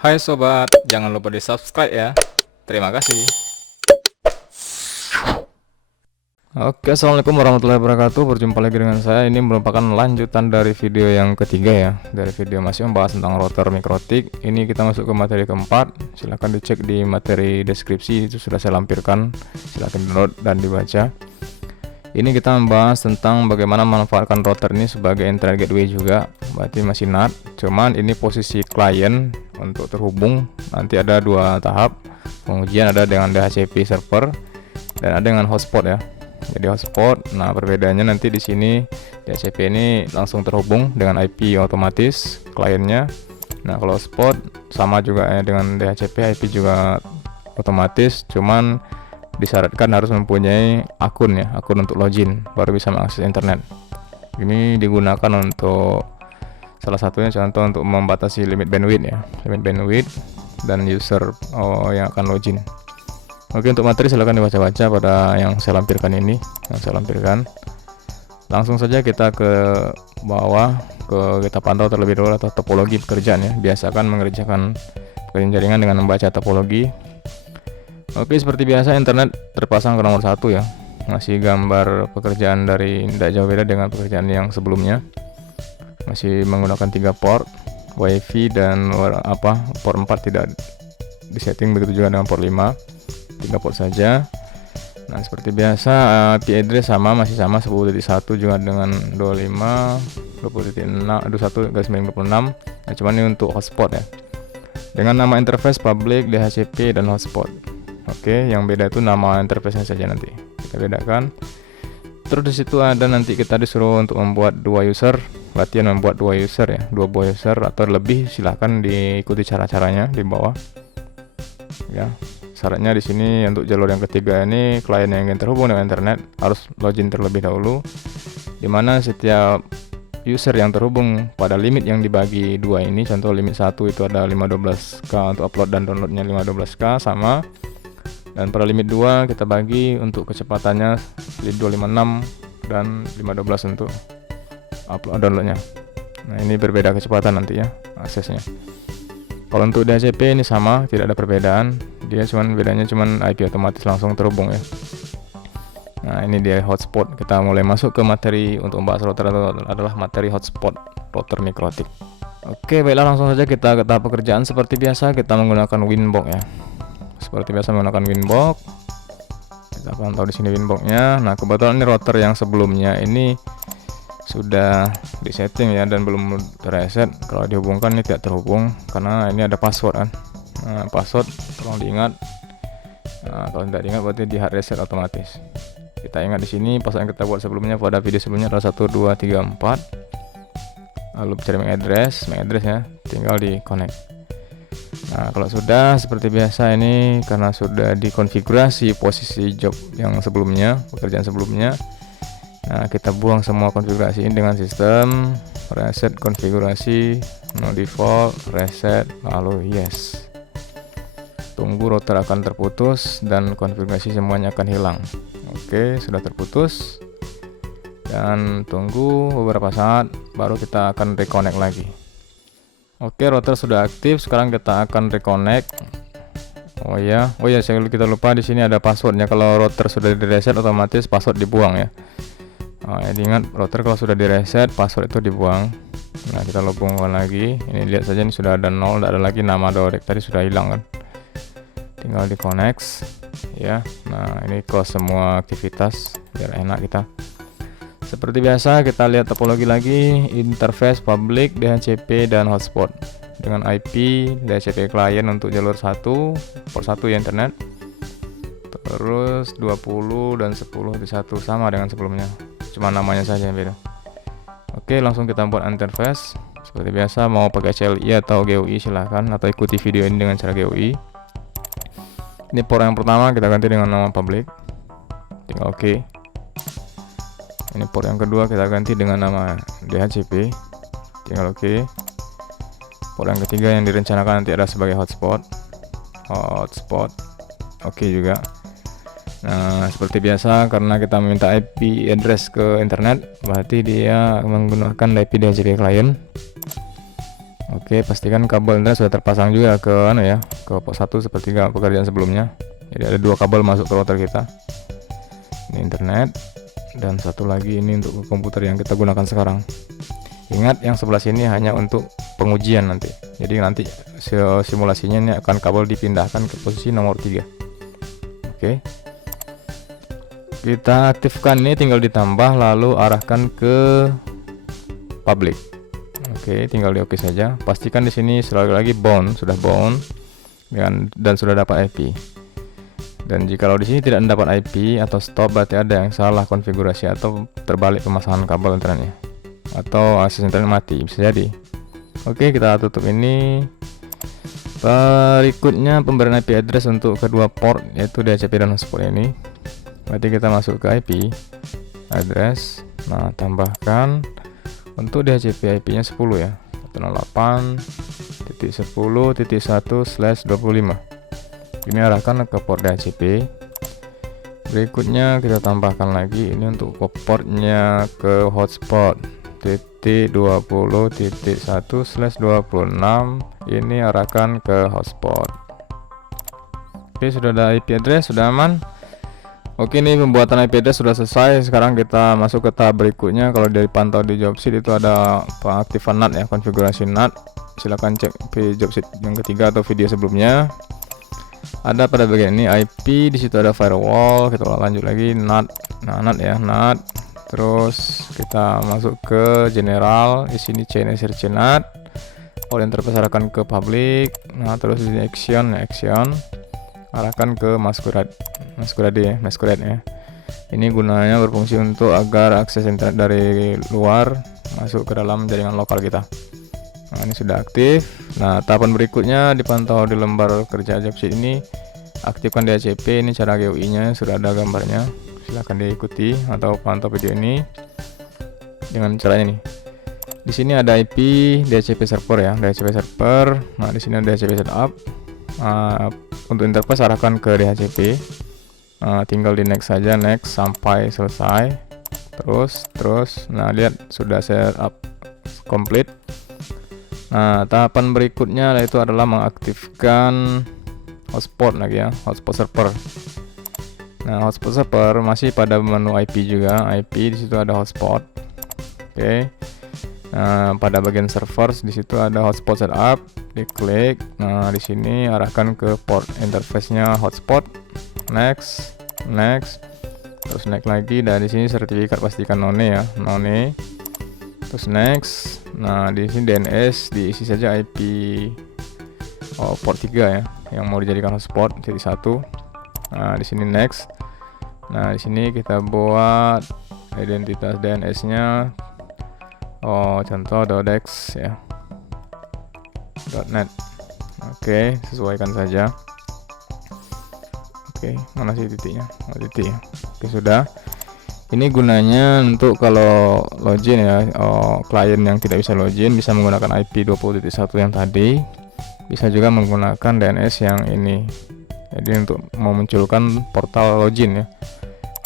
Hai sobat, jangan lupa di subscribe ya. Terima kasih. Oke, assalamualaikum warahmatullahi wabarakatuh. Berjumpa lagi dengan saya. Ini merupakan lanjutan dari video yang ketiga ya. Dari video masih membahas tentang rotor mikrotik. Ini kita masuk ke materi keempat. Silahkan dicek di materi deskripsi, itu sudah saya lampirkan. Silahkan download dan dibaca. Ini kita membahas tentang bagaimana memanfaatkan router ini sebagai internet gateway juga. Berarti masih NAT. Cuman ini posisi klien untuk terhubung. Nanti ada dua tahap. Pengujian ada dengan DHCP server dan ada dengan hotspot ya. Jadi hotspot, nah perbedaannya nanti di sini DHCP ini langsung terhubung dengan IP otomatis kliennya. Nah kalau hotspot sama juga ya dengan DHCP, IP juga otomatis, cuman disyaratkan harus mempunyai akun ya, akun untuk login baru bisa mengakses internet. Ini digunakan untuk salah satunya contoh untuk membatasi limit bandwidth ya, limit bandwidth dan user yang akan login. Oke, untuk materi silahkan dibaca-baca pada yang saya lampirkan ini, yang saya lampirkan. Langsung saja kita ke bawah, kita pantau terlebih dahulu atau topologi pekerjaan ya. Biasakan mengerjakan pekerjaan jaringan dengan membaca topologi. Oke, seperti biasa internet terpasang ke nomor 1 ya. Masih gambar pekerjaan dari tidak jauh beda dengan pekerjaan yang sebelumnya. Masih menggunakan 3 port, WiFi dan port 4 tidak disetting, begitu juga dengan port 5. 3 port saja. Nah seperti biasa IP address masih sama 10.1 juga dengan 25 20.6 21.26. Nah cuman ini untuk hotspot ya, dengan nama interface public, DHCP dan hotspot. Oke, yang beda itu nama interface saja, nanti kita bedakan. Terus di situ ada nanti kita disuruh untuk membuat 2 user, latihan membuat 2 user ya, 2 buah user atau lebih, silahkan diikuti cara-caranya di bawah ya. Syaratnya di sini untuk jalur yang ketiga ini klien yang ingin terhubung dengan internet harus login terlebih dahulu, dimana setiap user yang terhubung pada limit yang dibagi 2 ini, contoh limit 1 itu ada 512k untuk upload dan downloadnya 512k sama, dan pada limit 2 kita bagi untuk kecepatannya 256 dan 512 untuk upload downloadnya. Nah ini berbeda kecepatan nanti ya aksesnya. Kalau untuk DHCP ini sama, tidak ada perbedaan. Dia bedanya IP otomatis langsung terhubung ya. Nah ini dia hotspot. Kita mulai masuk ke materi untuk membahas router adalah materi hotspot router mikrotik. Oke, baiklah, langsung saja kita ke tahap pekerjaan. Seperti biasa kita menggunakan Winbox ya. Seperti biasa menggunakan Winbox. Kita pantau di sini Winboxnya. Nah kebetulan ini router yang sebelumnya ini sudah disetting ya dan belum reset. Kalau dihubungkan ini tidak terhubung karena ini ada password kan. Nah, password tolong diingat. Nah, kalau tidak diingat berarti di hard reset otomatis. Kita ingat di sini password yang kita buat sebelumnya pada video sebelumnya adalah 1234. Lalu cari MAC address ya, tinggal di connect. Nah kalau sudah seperti biasa ini karena sudah dikonfigurasi posisi job yang sebelumnya, pekerjaan sebelumnya. Nah kita buang semua konfigurasi ini dengan sistem reset konfigurasi, no default, reset, lalu yes. Tunggu router akan terputus dan konfigurasi semuanya akan hilang. Oke, sudah terputus. Dan tunggu beberapa saat baru kita akan reconnect lagi. Oke, router sudah aktif. Sekarang kita akan reconnect. Oh ya, kita lupa di sini ada passwordnya. Kalau router sudah di reset otomatis password dibuang ya. Ingat router kalau sudah di reset password itu dibuang. Nah kita hubungkan lagi. Ini lihat saja, ini sudah ada 0, tidak ada lagi nama direct tadi, sudah hilang kan. Tinggal di connect ya. Nah ini close semua aktivitas biar enak kita. Seperti biasa kita lihat topologi lagi, interface public, DHCP dan hotspot dengan IP DHCP client untuk jalur 1 port 1 ya internet. Terus 20 dan 10 di 1 sama dengan sebelumnya, cuma namanya saja yang beda. Oke, langsung kita buat interface. Seperti biasa, mau pakai CLI atau GUI silahkan, atau ikuti video ini dengan cara GUI. Ini port yang pertama kita ganti dengan nama public, tinggal oke. Ini port yang kedua kita ganti dengan nama DHCP, tinggal oke. Port yang ketiga yang direncanakan nanti ada sebagai hotspot, oke juga. Nah seperti biasa karena kita meminta IP address ke internet, berarti dia menggunakan IP DHCP client. Oke, pastikan kabel internet sudah terpasang juga ke ke port 1 seperti pekerjaan sebelumnya. Jadi ada 2 kabel masuk ke router kita. Ini internet dan satu lagi ini untuk komputer yang kita gunakan sekarang. Ingat, yang sebelah sini hanya untuk pengujian nanti. Jadi nanti simulasinya ini akan kabel dipindahkan ke posisi nomor 3. Oke. Kita aktifkan ini, tinggal ditambah lalu arahkan ke public. Oke, tinggal di oke saja. Pastikan di sini sekali lagi sudah bound dan sudah dapat IP. Dan jikalau di sini tidak mendapat IP atau stop, berarti ada yang salah konfigurasi atau terbalik pemasangan kabel internetnya, atau akses internet mati, bisa jadi. Oke, kita tutup ini. Berikutnya pemberian IP address untuk kedua port, yaitu DHCP dan hotspot ini. Berarti kita masuk ke IP address. Nah, tambahkan untuk DHCP IP-nya 10 ya, 108.10.1/25. Ini arahkan ke port DHCP. Berikutnya kita tambahkan lagi ini untuk portnya ke hotspot .20.1/26. Ini arahkan ke hotspot. Oke, sudah ada IP address, sudah aman. Oke, ini pembuatan IP address sudah selesai. Sekarang kita masuk ke tahap berikutnya. Kalau dari pantau di jobsheet itu ada pengaktifan NAT ya, konfigurasi NAT. Silahkan cek di jobsheet yang ketiga atau video sebelumnya. Ada pada bagian ini IP, di situ ada firewall. Kita lanjut lagi NAT. Nah, NAT ya, NAT. Terus kita masuk ke general, di sini CNSRC NAT. All interface arahkan ke public. Nah, terus di sini action, arahkan ke masquerade ya. Ini gunanya berfungsi untuk agar akses internet dari luar masuk ke dalam jaringan lokal kita. Nah, ini sudah aktif. Nah, tahapan berikutnya dipantau di lembar kerja jobsheet ini. Aktifkan DHCP, ini cara GUI-nya sudah ada gambarnya. Silahkan diikuti atau pantau video ini dengan caranya nih. Di sini ada IP DHCP server ya, DHCP server. Nah, di sini ada DHCP setup. Untuk interface arahkan ke DHCP. Tinggal di next saja, next sampai selesai. Terus. Nah, lihat sudah setup complete. Nah, tahapan berikutnya yaitu adalah mengaktifkan hotspot lagi ya, hotspot server. Nah, hotspot server masih pada menu IP juga. IP di situ ada hotspot. Oke. Nah, pada bagian server di situ ada hotspot setup, diklik. Nah, di sini arahkan ke port interface-nya hotspot. Next. Terus next lagi, dan di sini sertifikat pastikan none ya, none. Terus next. Nah, di sini DNS diisi saja IP port 3 ya, yang mau dijadikan hotspot jadi 1. Nah, di sini next. Nah, di sini kita buat identitas DNS-nya contoh .dex ya, .net. Oke, sesuaikan saja. Oke, mana sih titiknya? Titik ya. Oke, sudah. Ini gunanya untuk kalau login ya, klien yang tidak bisa login bisa menggunakan IP 20.1 yang tadi. Bisa juga menggunakan DNS yang ini. Jadi untuk memunculkan portal login ya.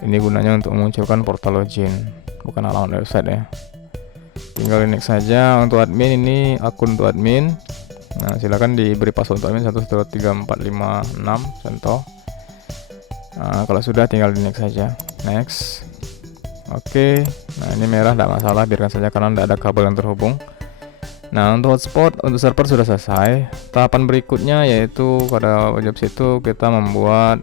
Ini gunanya untuk memunculkan portal login, bukan alamat website ya. Tinggal next saja. Untuk admin, ini akun untuk admin. Nah, silakan diberi password untuk admin 1134556 contoh. Nah, kalau sudah tinggal di next saja. Next. Oke. Nah, ini merah tidak masalah, biarkan saja karena tidak ada kabel yang terhubung. Nah, untuk hotspot, untuk server sudah selesai. Tahapan berikutnya yaitu pada web situ kita membuat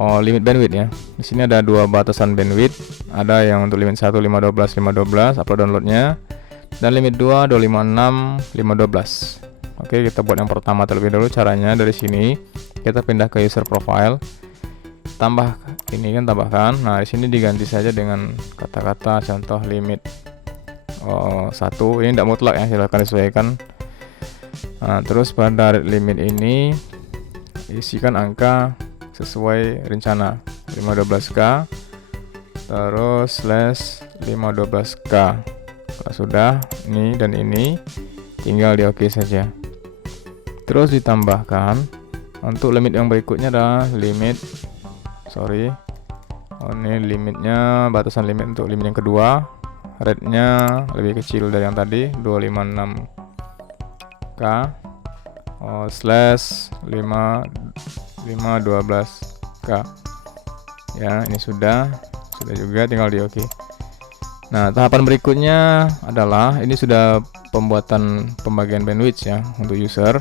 limit bandwidth ya. Di sini ada 2 batasan bandwidth. Ada yang untuk limit 1 512 upload downloadnya, dan limit 2 256 512. Oke, kita buat yang pertama terlebih dahulu. Caranya dari sini kita pindah ke user profile. Tambahkan. Nah, di sini diganti saja dengan kata-kata contoh limit 1. Ini tidak mutlak ya, silahkan disesuaikan. Nah, terus pada limit ini isikan angka sesuai rencana 512k, terus slash 512k. Kalau sudah ini dan ini tinggal di oke saja. Terus ditambahkan untuk limit yang berikutnya adalah limit ini limitnya, batasan limit untuk limit yang kedua, rate-nya lebih kecil dari yang tadi 256 slash 5512K ya. Ini sudah juga, tinggal di oke. Nah, tahapan berikutnya adalah ini sudah pembuatan pembagian bandwidth ya untuk user.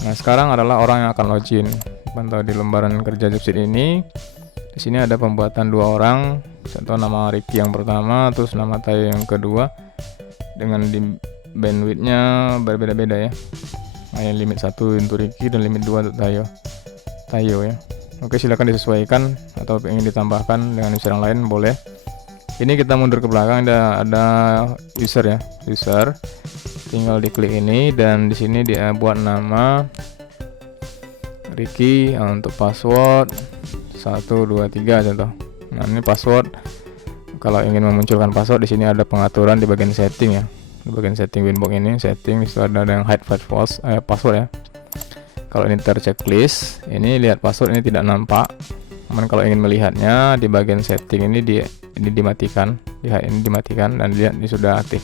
Nah, sekarang adalah orang yang akan login. Pantau di lembaran kerja Jobseed ini. Di sini ada pembuatan 2 orang. Contoh nama Ricky yang pertama, terus nama Tayo yang kedua. Dengan di bandwidthnya berbeda-beda ya. Nah, yang limit 1 untuk Ricky dan limit 2 untuk Tayo ya. Oke, silakan disesuaikan atau ingin ditambahkan dengan user yang lain boleh. Ini kita mundur ke belakang, ada user ya, user. Tinggal diklik ini dan di sini dia buat nama Ricky untuk password 123 contoh. Nah, ini password. Kalau ingin memunculkan password, di sini ada pengaturan di bagian setting ya. Di bagian setting winbox ini, setting itu ada yang hide password ya. Kalau ini terchecklist, ini lihat password ini tidak nampak. Namun kalau ingin melihatnya di bagian setting ini dimatikan, ini dimatikan dan lihat ini sudah aktif.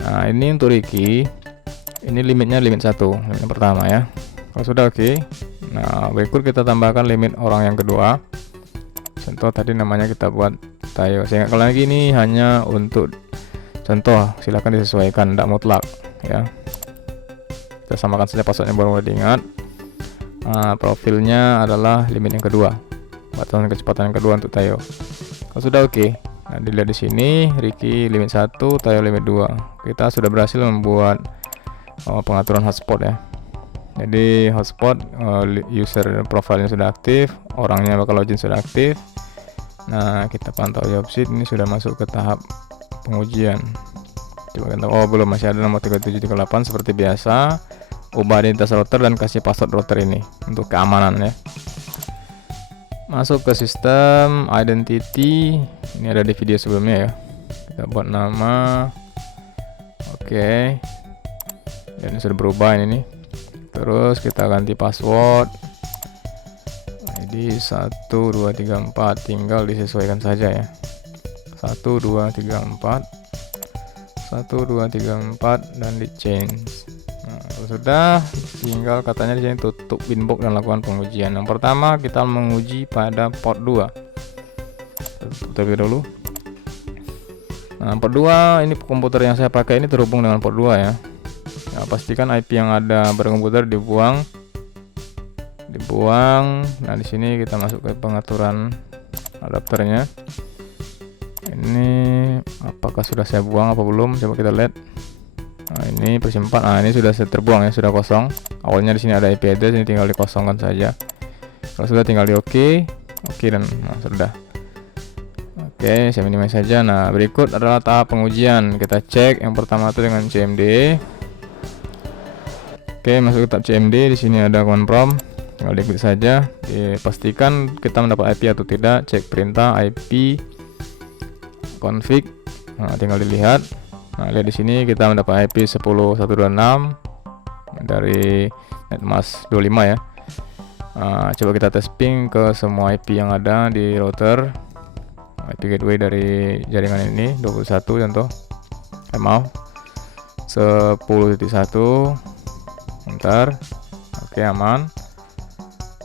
Nah, ini untuk Ricky, ini limitnya limit 1, limit pertama ya. Kalau sudah oke, nah berikut kita tambahkan limit orang yang kedua. Contoh tadi namanya kita buat Tayo. Saya ingatkan lagi ini hanya untuk contoh, silakan disesuaikan, tidak mutlak ya. Kita samakan saja passwordnya baru diingat. Nah, profilnya adalah limit yang kedua, batasan kecepatan yang kedua untuk Tayo. Kalau sudah oke, nah dilihat di sini Ricky limit 1, Tayo limit 2. Kita sudah berhasil membuat pengaturan hotspot ya. Jadi hotspot user profilnya sudah aktif, orangnya bakal login sudah aktif. Nah, kita pantau Jobseed ini sudah masuk ke tahap pengujian. Coba kita, belum, masih ada nomor 3738 seperti biasa. Ubah identitas router dan kasih password router ini untuk keamanan ya. Masuk ke sistem identity, ini ada di video sebelumnya ya. Kita buat nama, oke. Dan ini sudah berubah ini. Terus kita ganti password, ID 1234, tinggal disesuaikan saja ya. 1234 dan di change. Nah, sudah, tinggal katanya di sini tutup winbox dan lakukan pengujian. Yang pertama kita menguji pada port 2. Tutup terlebih dahulu. Nah, port 2 ini komputer yang saya pakai ini terhubung dengan port 2 ya. Nah, pastikan IP yang ada berkomputer dibuang. Nah, di sini kita masuk ke pengaturan adapternya. Ini apakah sudah saya buang apa belum? Coba kita lihat. Nah, ini persimpan. Nah, ini sudah terbuang ya, sudah kosong. Awalnya di sini ada IP address, ini tinggal dikosongkan saja. Kalau sudah tinggal di oke dan sudah. Oke, saya minimize saja. Nah, berikut adalah tahap pengujian. Kita cek yang pertama itu dengan CMD. Oke, masuk ke tab CMD. Di sini ada command prompt. Tinggal diklik saja. Pastikan kita mendapat IP atau tidak. Cek perintah IP config. Nah, tinggal dilihat. Nah, lihat di sini kita mendapat IP 10.126 dari NetMask 25 ya. Nah, coba kita tes ping ke semua IP yang ada di router. IP gateway dari jaringan ini 21 contoh. Maaf. 10.1. Bentar. Oke, aman.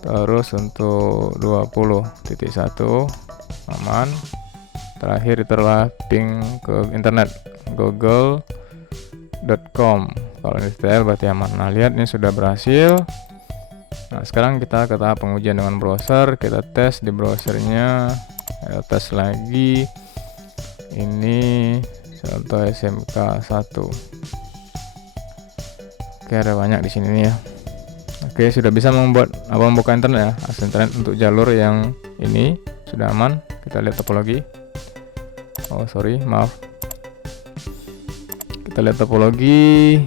Terus untuk 20.1 aman. Terakhir itulah ping ke internet google.com. Kalau ini STL berarti aman. Nah, lihat ini sudah berhasil. Nah, sekarang kita ke tahap pengujian dengan browser. Kita tes di browsernya. Kita tes lagi. Ini contoh SMK 1. Oke, ada banyak di sini nih ya. Oke, sudah bisa membuka internet ya. Akses internet untuk jalur yang ini sudah aman. Kita lihat topologi. Maaf. Kita lihat topologi.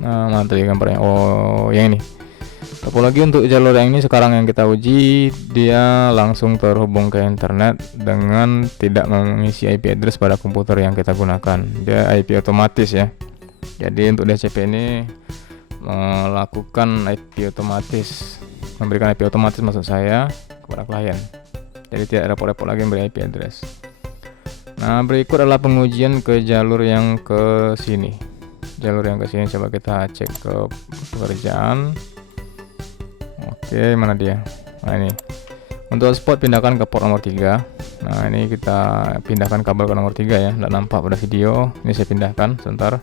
Nah, mana tadi gambarnya? Yang ini. Topologi untuk jalur yang ini sekarang yang kita uji, dia langsung terhubung ke internet dengan tidak mengisi IP address pada komputer yang kita gunakan. Dia IP otomatis ya. Jadi untuk DHCP ini melakukan IP otomatis, memberikan IP otomatis maksud saya kepada klien. Jadi tidak repot-repot lagi memberi IP address. Nah, berikut adalah pengujian ke jalur yang ke sini. jalur yang ke sini. Coba kita cek ke pekerjaan. Oke, mana dia? Nah, ini untuk hotspot pindahkan ke port nomor 3. Nah, ini kita pindahkan kabel ke nomor 3 ya, tidak nampak pada video. Ini saya pindahkan sebentar.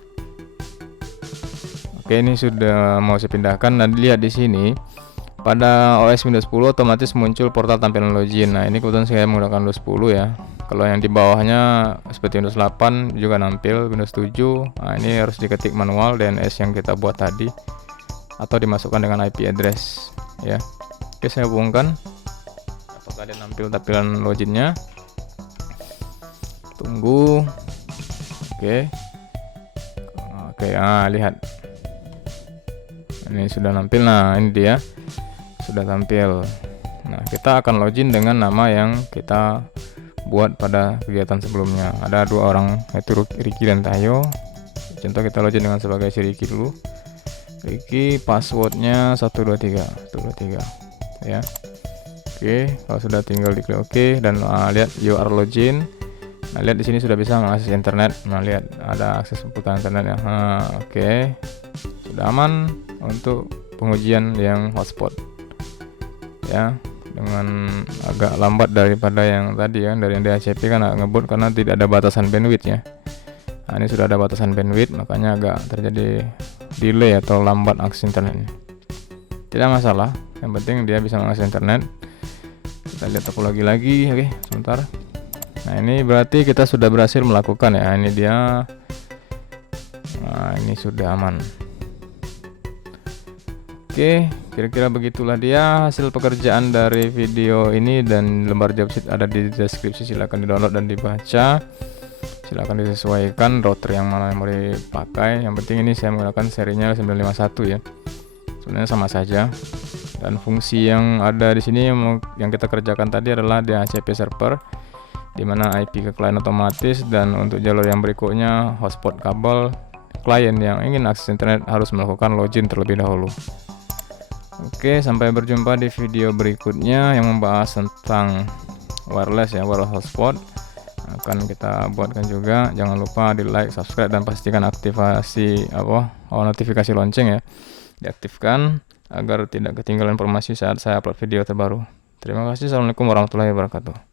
Oke, ini sudah mau saya pindahkan. Dan dilihat di sini pada OS Windows 10 otomatis muncul portal tampilan login. Nah, ini kebetulan saya menggunakan Windows 10 ya. Kalau yang di bawahnya seperti Windows 8 juga nampil, Windows 7. Nah, ini harus diketik manual DNS yang kita buat tadi atau dimasukkan dengan IP address ya. Oke, saya hubungkan. Apakah dia nampil tampilan loginnya? Tunggu. Oke. Lihat. Ini sudah nampil. Nah, ini dia sudah tampil. Nah, kita akan login dengan nama yang kita buat pada kegiatan sebelumnya. Ada 2 orang, yaitu Ricky dan Tayo. Contoh kita login dengan sebagai si Ricky dulu. Ricky, passwordnya 123 ya. Oke, kalau sudah tinggal diklik OK dan lihat you are login. Nah, lihat di sini sudah bisa mengakses internet. Nah, lihat ada akses putaran internet ya. Oke. Sudah aman untuk pengujian yang hotspot ya, dengan agak lambat daripada yang tadi ya, dari yang DHCP kan agak ngebut karena tidak ada batasan bandwidth ya. Nah, ini sudah ada batasan bandwidth, makanya agak terjadi delay atau lambat akses internetnya. Tidak masalah, yang penting dia bisa mengakses internet. Kita lihat topologi lagi. Oke, sebentar. Nah, ini berarti kita sudah berhasil melakukan ya. Ini dia. Nah, ini sudah aman. Oke, kira-kira begitulah dia hasil pekerjaan dari video ini, dan lembar job sheet ada di deskripsi. Silahkan di-download dan dibaca. Silahkan disesuaikan router yang mana yang mau dipakai. Yang penting ini saya menggunakan serinya 951 ya. Sebenarnya sama saja. Dan fungsi yang ada di sini yang kita kerjakan tadi adalah DHCP server, di mana IP ke klien otomatis, dan untuk jalur yang berikutnya hotspot kabel. Klien yang ingin akses internet harus melakukan login terlebih dahulu. Oke, sampai berjumpa di video berikutnya yang membahas tentang wireless ya, wireless hotspot. Akan kita buatkan juga. Jangan lupa di like, subscribe, dan pastikan aktivasi notifikasi lonceng ya diaktifkan agar tidak ketinggalan informasi saat saya upload video terbaru. Terima kasih. Assalamualaikum warahmatullahi wabarakatuh.